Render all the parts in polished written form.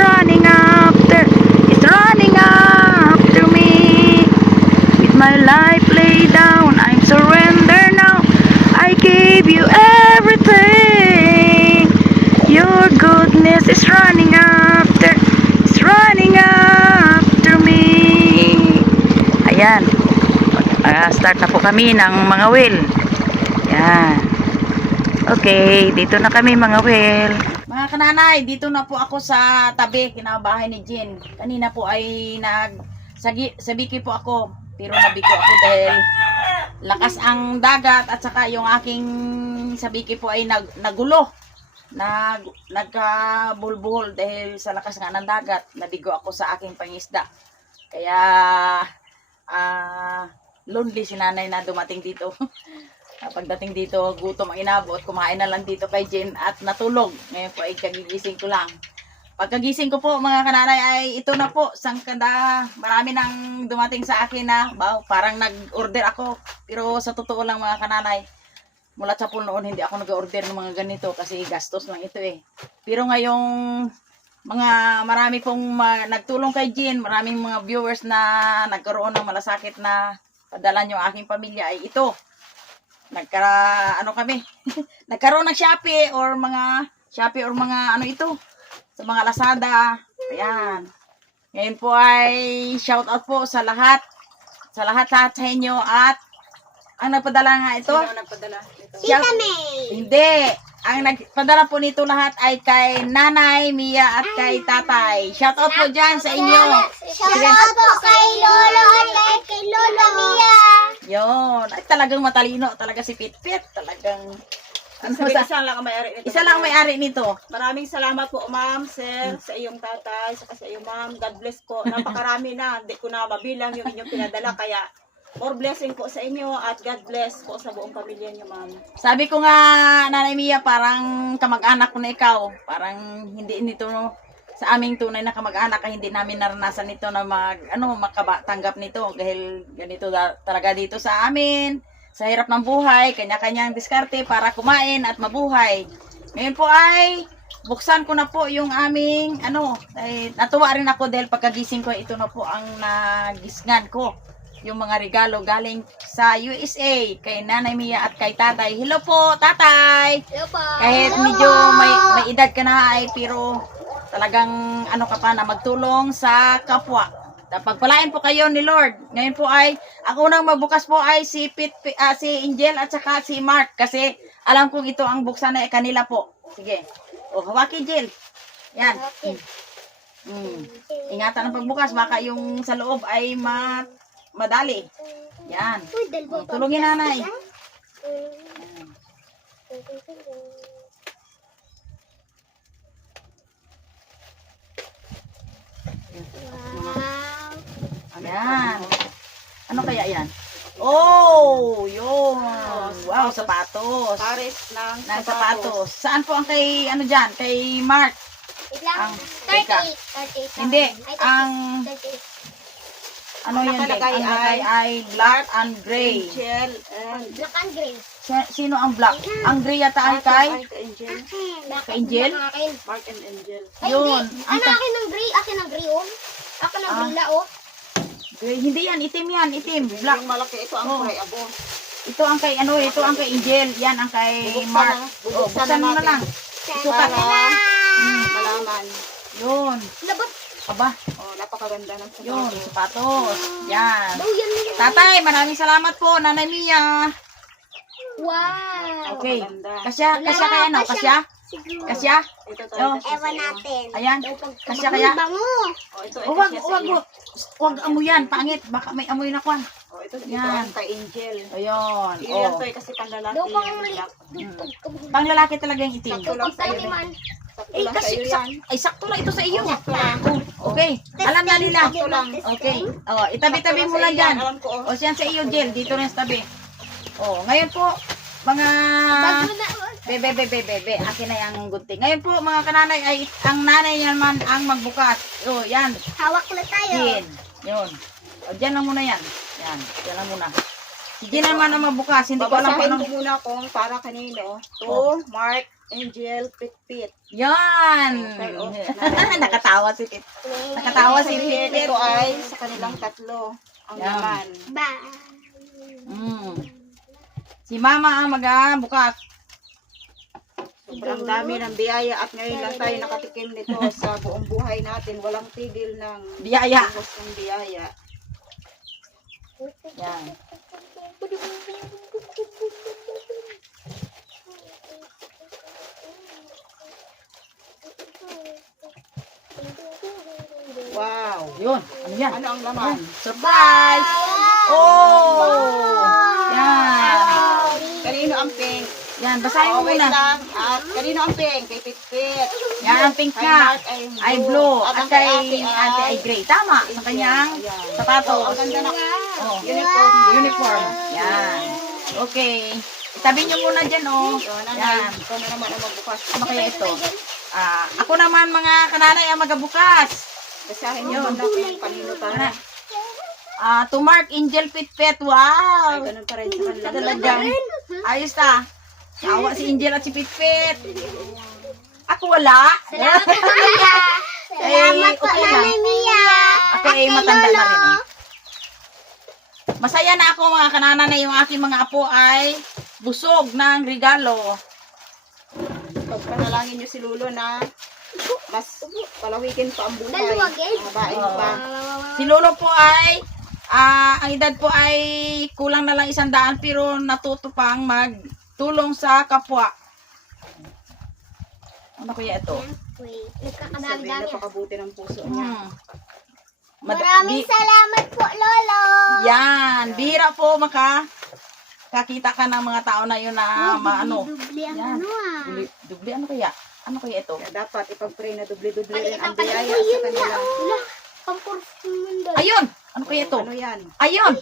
running after, it's running after me. With my life laid down, I'm surrender now. I gave you everything. Your goodness is running after, it's running after me. Ayan. Start na po kami ng mga wheel. Yan. Okay, dito na kami mga wheel. Mga kananay, dito na po ako sa tabi, kinabahay ni Jen. Kanina po ay sabiki po ako. Pero nabiko ako dahil lakas ang dagat at saka yung aking sabiki po ay nagulo. Nagkabulbul dahil sa lakas nga ng dagat. Nabigo ako sa aking pangisda. Kaya lonely si nanay na dumating dito. Pagdating dito, gutom ang inabot, kumain na lang dito kay Jen at natulog. Ngayon po ay kagigising ko lang. Pagkagising ko po mga kananay ay ito na po, marami nang dumating sa akin na, parang nag-order ako. Pero sa totoo lang mga kananay, mula sa pool noon hindi ako nag-order ng mga ganito kasi gastos lang ito eh. Pero ngayong marami pong nagtulong kay Jen, maraming mga viewers na nagkaroon ng malasakit na padala yung aking pamilya ay ito. Kami nagkaroon ng Shopee or mga ano ito sa mga Lazada. Ayan. Ngayon po ay shout out po sa lahat sa inyo at ang nagpadala nga ito. Sino nagpadala nito? Hindi. Ang nagpadala po nito lahat ay kay Nanay Mia at kay Tatay. Shout out po dyan sa inyo. Shout out po kay Lolo at kay Lolo Mia. Yon, ay talagang matalino talaga si Pitpit, talagang Isa lang ang may-ari nito. isa lang ang may-ari nito. Maraming salamat po, ma'am, sir, sa iyong tatay, sa iyong ma'am. God bless po. Napakarami na, hindi ko na mabilang yung inyong pinadala, kaya more blessing po sa inyo at God bless po sa buong pamilya niyo, ma'am. Sabi ko nga, Nanay Mia, parang kamag-anak ko na ikaw. Parang hindi nito sa aming tunay na kamag-anak ay hindi namin naranasan nito na makatanggap nito dahil ganito talaga dito sa amin. Sa hirap ng buhay, kanya-kanyang diskarte para kumain at mabuhay. Ngayon po ay buksan ko na po yung aming natuwa rin ako dahil pagkagising ko ito na po ang nagisngan ko. Yung mga regalo galing sa USA kay Nanay Mia at kay Tatay. Hello po, Tatay! Hello po. Kahit medyo may edad ka na ay pero talagang ka pa na magtulong sa kapwa. Pagpalain po kayo ni Lord. Ngayon po ay ang unang magbukas po ay si Angel at saka si Mark kasi alam kong ito ang buksan na kanila po. Sige. O hawaki Jill. Yan. Ingatan ang pagbukas baka yung sa loob ay madali. Yan. Tulungin nanay. Wow. Ayan. Ano kaya yan? Oh, yun. Wow, sapatos. Pares ng Sapatos. Saan po ang kay dyan? Kay Mark. Wait lang. Teka. 38. Hindi. Ay, Ang 38. ano yan? nakalagay Ang nakalagay ay black and gray. Angel and Black and gray. Sino ang black? Ang gray yata ay kay Angel. Kay Angel? Akin. Mark and Angel. Ay, Yun. hindi. Akin ng gray. Akin ng gray, oh. Akin ng gray, oh. Gray. Hindi yan. Itim yan. Itim. Black. Yung malaki ito ang kulay abo. Ito ang kay ito ang kay Angel. Yan ang kay Bubuksan Mark. na. Oh, buksan mo na lang. Sukat. Para malaman. Yun. Labot. Aba. Oh, napakaganda ng Yun. sapatos. Sapatos. Yan. Oh, yan na yan. Tatay, maraming salamat po, Nanay Mia. Wow. Okay. Maganda. Kasya kaya no? Kasya? Siguro. Kasya? Ito Oh. tayo. Ewan natin. Ayan. Kasya kaya? Bango. Oh, ito Oh, wag amoy yan, pangit. Baka may amoy na kwan. Oh, ito Yan. ang kay Angel. Ayun. Yan Oh. to kasi panlalaki. Daw pang yung mali. black. Pang lalaki talaga yung itim. Sakto lang sa iyo. Pagpaliman. Sakto Eh, lang sa kasi iyo yan. sakto lang ito sa iyo. Sakto lang. Okay. Alam na nila. Sakto lang. Okay. Oh, itabi-tabi mo lang dyan. Alam ko. O, siyan sa iyo, Jill. Dito rin sa tabi. Oh, ngayon po, mga Bago na. Bebe. Akin na yung gunting. Ngayon po, mga kananay, ay ang nanay naman ang magbukas. Oh, yan. Hawak na tayo. Jin. Yun. O, dyan lang muna yan. Yan. Dyan lang muna. Si Jin naman ang magbukas. Hindi ko alam kung Babasahin anong... ko muna kung para kanino. To Mark Angel Pit. Yan. Okay, oh. Nakatawa si Pit. Nakatawa si Pit. Ito ay sa kanilang tatlo ang Yan. laman. Bye. Si Mama ang bukas. Sobrang dami ng biyaya at ngayon lang tayo nakatikim nito sa buong buhay natin. Walang tigil ng Biyaya. bukos ng biyaya. Yan. Wow! Yun. Ano yan? Ano ang laman? Surprise! Oh! Yan. Kanino ang pink? Yan, basahin mo Oh, wait muna. lang. At kanino ang pink? Kay Pitpit. Yan, ang pink Kay nga. Mark Ay blue. At At ang kay kay ate ay gray. Tama. Sa kanyang Ayan. Oh, sapatos. ang ganda na. Oh. Uniform. Uniform. Yan. Okay. Itabi niyo muna dyan, oh. So, nanay, Yan. ikaw na naman ang magbukas. Ano kaya ito? Ako naman mga kananay ang magabukas. Basahin niyo muna kung kanino para. To Mark Angel Pitpit. Ay, Wow. ganun pa rin sa kanila. Talagang ayos ta. Sawa si Angel at si Pitpit. Ako wala. Salamat po, Mia. Salamat po, okay lang. Nanay Mia. Ako ay matanda na rin eh. Masaya na ako mga kanana na yung aking mga apo ay busog ng regalo. Pagpanalangin niyo si Lulo na mas palawikin pa ang buhay. Dalawa, guys. Mabain pa. Si Lolo po ay, ang edad po ay kulang na lang 100 pero natuto pang magtulong sa kapwa. Ano kaya ito? Wait, Sabi, nagkakadami-dami. napakabuti ng puso niya. Maraming salamat po, Lolo. Yan, bihira po kakita ka ng mga tao na yun na maano. Dubli ang Yan. ano ah. Dubli, ano kaya? Ano kaya ito? Kaya dapat ipag-pray na dubli-dubli rin Maliit ang ang pala. biyaya Uy, sa yun kanila. na. Wala. Pampurfumin. Ayun! Ano kaya ito? Ano yan? Ayun!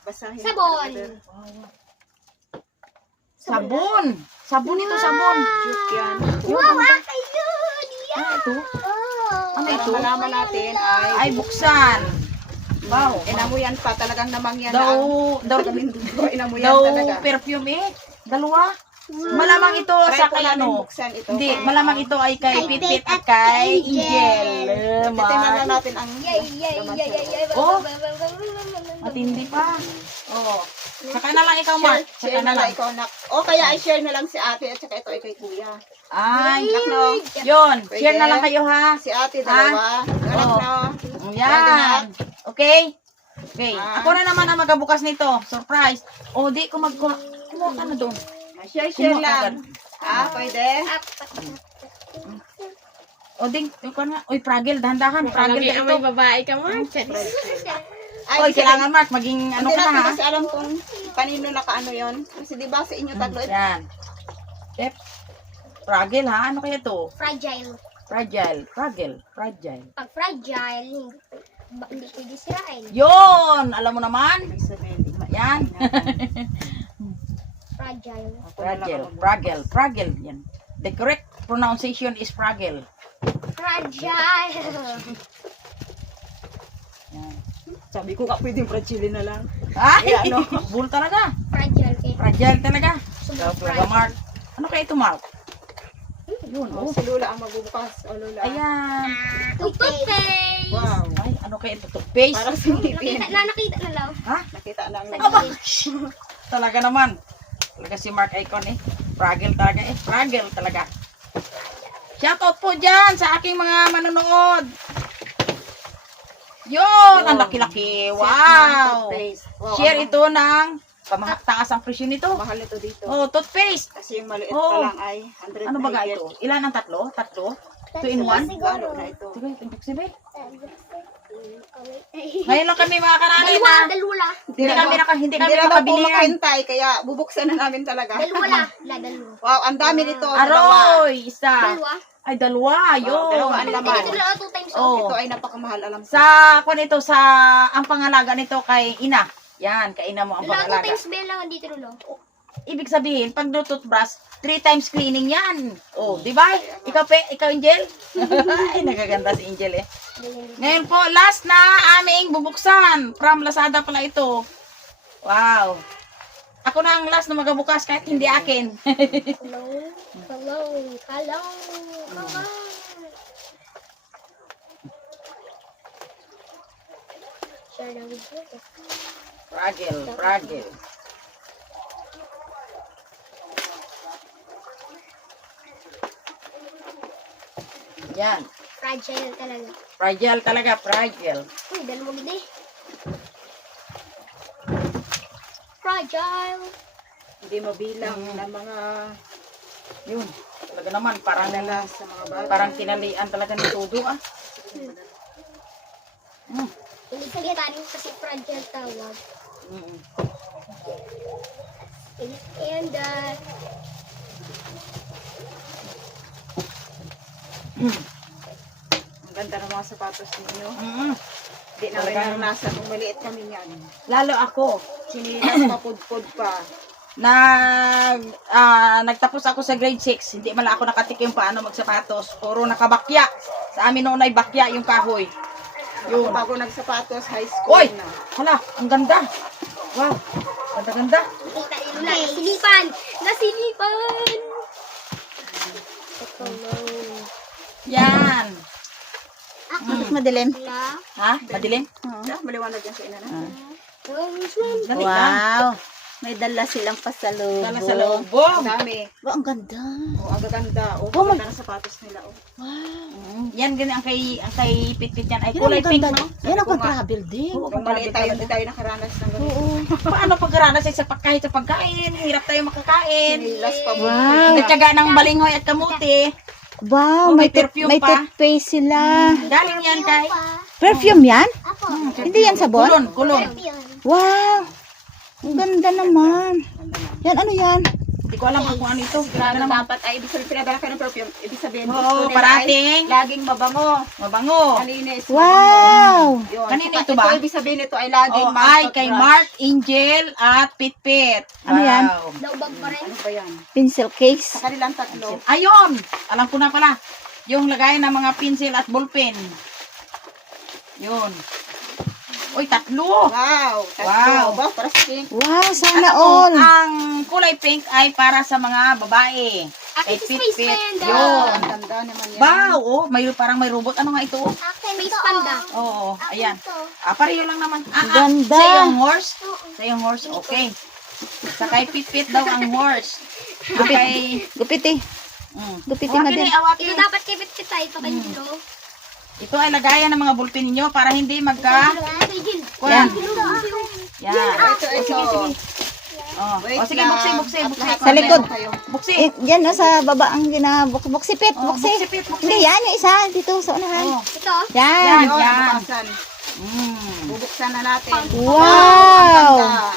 Basahin. Sabon. brother. Sabon! Sabon ito, sabon! Cute yan. Wow, ayun. Ano ito? Oh. Ano Para ito? malaman natin ay Ay, buksan! Wow! inamuyan pa. Talagang namangyan Daw, na. daw, Inamuyan daw talaga. perfume eh. Dalawa. Malamang ito Try sa po kay namin ano. buksan ito. Hindi, malamang ito ay kay Kay Pitpit Pit at at kay Angel. Angel. Titingnan lang natin ang Yay, yay, laman yay, sa yay, loob. yay. Oh, matindi pa. Oh. Saka na lang ikaw, Mark. Saka Share na na lang lang. ikaw nak. O kaya i-share na lang si ate at saka ito ay kay kuya. Ay, Nakno. yun. Pwede. Share na lang kayo, ha? Si ate dalawa. Anak Oh. no. Yan. Okay? Okay. Ah. Ako na naman ang magabukas nito. Surprise. O, di ko kumuha ka na doon. Share Kumuha lang. agad. Pwede. O, ding, ikaw na. Uy, pragil. Dahan-dahan. Pragil ka ito. babae ka, Mark. Oy, kailangan, Mark, maging ano Hindi ka na, natin ha? kasi alam kung kanino nakaano yon. Kasi di ba sa inyo tatlo ito. Yan. Step. Fragile, ha? Ano kaya to? Fragile. Fragile. Fragile. Fragile. Pag fragile, hindi pwede sirain. Yun! Alam mo naman? Ibig sabihin, di ba? Yan. Fragile. Ako na lang Fragile. ang Fragile. Fragile. Yan. The correct pronunciation is fragile. Fragile. Yan. Sabi ko ka pwedeng fragile na lang. Ay! Ano? Bull talaga. Fragile. Eh. Fragile talaga. Sobrang Ikaw talaga, Mark. Ano kaya ito, Mark? Yun, Oh, oh. si Lula ang magbubukas. O Lula. Ayan. Toothpaste. Wow. Ay, ano kaya ito? Toothpaste? Parang sinipin. Nakita na lang. Ha? Nakita namin. Aba! Talaga naman. Talaga si Mark Icon eh. Fragile talaga eh. Fragile talaga. Shoutout po dyan sa aking mga manonood. Yun! Ang laki-laki. Wow! Wow. Share ito ng taas ang presyo nito. Mahal ito dito. Oh, toothpaste. Kasi yung maliit Oh. pa lang ay 100 Ano ba na ga higit. ito? Ilan ang tatlo? Tatlo? 2 in 1? Lalo na ito. Sige, ibig sabihin. Ngayon lang kami mga kananay Dalawa, na dalawa. hindi kami Hindi na daw po nakabilihan. makahintay, kaya bubuksan na namin talaga. Dalawa la. Dalawa. Wow, ang dami nito. Dalawa. Aroy! Isa. Dalawa. Ay, dalawa. Yun. dalawa ang laman. Ito dalawa 2 times. Oh. Ito ay napakamahal, alam ko. Sa kung ito sa ang pangalaga nito kay ina. Yan, kay ina mo ang Dalawa 2 pangalaga. times bell lang dito lulo. Ibig sabihin, pag no toothbrush, 3 times cleaning yan. Oh, di ba? Ikaw Angel? Ay, nagaganda si Angel eh. Ngayon po, last na aming bubuksan. From Lazada pala ito. Wow. Ako na ang last na magabukas kahit hindi akin. Hello. Hello. Hello. Hello. Share na video. Fragile. Yan. Fragile talaga. Fragile. Uy, dalawa gede. Fragile. Hindi mabilang na mga Yun. Talaga naman, parang dala sa mga bata. parang tinalian talaga ni Todo ah. Hindi sa gitarin kasi fragile tawag. Mm. And Ang ganda ng mga sapatos ninyo. Mm. Hindi namin naranasan nung maliit kami niyan. Lalo ako, Sinilas mapudpud pa. nagtapos ako sa grade 6, hindi man lang ako nakatikim paano magsapatos. Puro nakabakya. Sa amin noon ay bakya yung kahoy. Yun. Yun. Bago nagsapatos, high school Oy! na. Hala, ang ganda. Wow, ganda. kita nyo na. Nasilipan! Nasilipan! Yan. Ako. Madilim. Wala. Ha? Madilim? Yeah, maliwanag yan sa ina na. Dali lang. May dala silang pasalubong. Dala sa loob. Ang dami. Oh, ang ganda. Oh, ang gaganda. Oh, ang ganda ng sapatos nila. Oh. Yan ganyan ang kay Pitpit yan ay Yan kulay ang pink, ganda. no? Yan ang Sabi ko nga, travel din. Oo, Nung maliit tayo, hindi tayo nakaranas ng ganito. Paano pagkaranas ay kahit sa pagkain? Hirap tayo makakain. Sinilas pa po. Wow. Nagtyaga ng balinghoy at kamuti. Wow, Oh, may may, perfume may pa. toothpaste sila. Galing yan kay... Perfume yan? Apo. Hindi yan sabon? Kulon. Yun. Wow. Ang ganda naman. Yan, ano yan? Hindi ko alam kung ano ito. Grabe Grabe naman. dapat ay ibig sabihin pinadala ka ng perfume. Ibig sabihin Oo, gusto nila parating. ay laging mabango. Mabango. Malinis. Wow. Yun. Kanina Saka ito ba? ibig sabihin ito ay laging Oh, ay Mark kay Brush. Mark, Angel, at Pitpit. Ano yan? Wow. Daubag pa rin. Ano ba yan? Pencil case. Sa kanilang tatlo. Ayun! Alam ko na pala. Yung lagay ng mga pencil at ballpen. Yun. Uy, tatlo! Wow. Wow. Ba, para sa pink. Wow, sana Alam mo, all. ang kulay pink ay para sa mga babae. Kay Akin Pitpit. space panda. Yun. Ang ganda naman yan. Wow! Oh, parang may robot. Ano nga ito? Akin space panda. Oo, ayan. Ito. Pareho lang naman. Ganda. Sa iyong horse? Sa iyong horse, okay. Sa kay Pitpit daw ang horse. Okay. Gupit eh. Gupit eh, Awakin madam. eh, awakin. Ito dapat kay Pitpit tayo. Ito kay Jilo. Ito ay lagayan ng mga bulpin ninyo para hindi magka... Kay Jil. Yan. Yan. Yan. Ito, ito. Oh, Wait sige, lang. buksi. At lahat Sa likod. meron kayo. Buksi. Eh, yan, sa baba ang buksipit. Oh, Buksi. buksipit, buksi. Hindi, yan yung isa. Dito sa unahan. Oh. Ito. Yan. Yun, Yan. bukasan. Bubuksan na natin. Wow.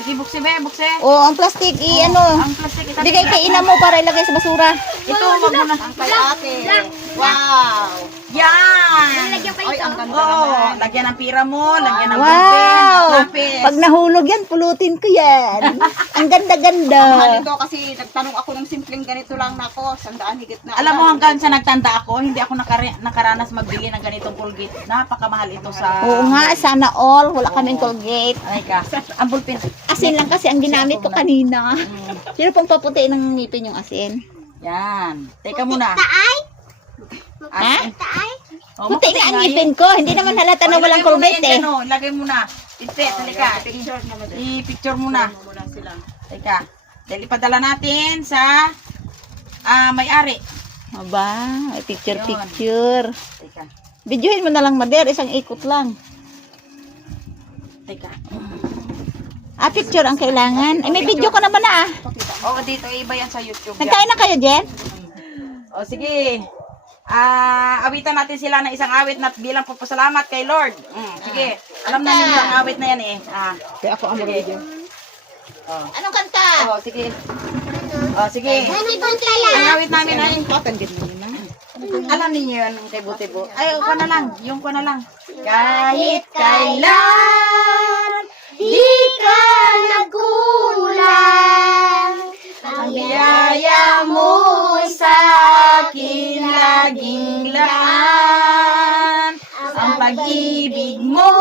Sige, buksi be, buksi. Oh, ang plastic, Ang plastic itabi. bigay kay ina mo para ilagay sa basura. Ito, wag mo na. Ang kay ate. Wow. Yan. Lagyan pa Ay, ito. ang ganda Oo, naman. lagyan ng pira mo, lagyan ng Wow! bulpin, ng lapis. Pag nahulog yan, pulutin ko yan. Ang ganda-ganda. Mahal ito kasi nagtanong ako ng simpleng ganito lang na ako. 100 higit na. Alam mo hanggang sa nagtanda ako, hindi ako nakaranas magbili ng ganitong Colgate. Napakahal ito sa... Oo nga, sana all. Wala kaming Colgate. Ay ka, ang bulpin. Asin lang kasi ang ginamit ko kanina. Mm, Sino pong paputi ng ngipin yung asin? yan. Teka muna. Taay. Ha? Taay. Oh, Puti nga ang ngipin ko. Hindi naman halata na walang Colgate eh. Ilagay mo na. Pitpit, halika. Picture naman. I-picture mo na. Muna sila. Teka. Dahil ipadala natin sa may-ari. Aba, may Yun. picture-picture. Teka. Videohin mo na lang, Mader. Isang ikot lang. Teka. Picture ang kailangan. Ay, may video ka naman na Oo, dito. Iba yan sa YouTube. yan. Nagkain na kayo, Jen? O sige. Awitan natin sila ng isang awit na bilang pagpasalamat kay Lord. Sige. Alam na yung isang awit na yan eh. Kaya ako ang video. Anong kanta? O sige. O sige. Ano ibang Ang kaya? awit namin ay Patandit mo na. alam niyo yun ang kay Butibo. Ay, ko na lang. Yung ko na lang. Kahit kailan Di ka nagkulang. ang biyaya mo sa akin laging laan. Ang pag-ibig mo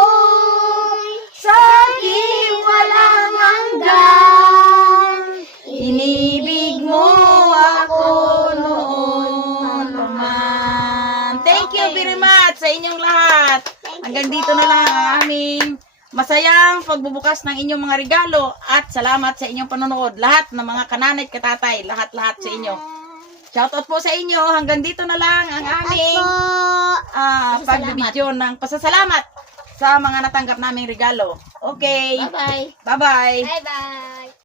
sa akin walang hanggan. very much sa inyong lahat. Hanggang dito na lang ang aming masayang pagbubukas ng inyong mga regalo at salamat sa inyong panonood. Lahat ng mga kananay at katatay, lahat-lahat sa inyo. Shoutout po sa inyo. Hanggang dito na lang ang aming pagbibideo ng pasasalamat sa mga natanggap naming regalo. Okay. Bye-bye. Bye-bye. Bye-bye.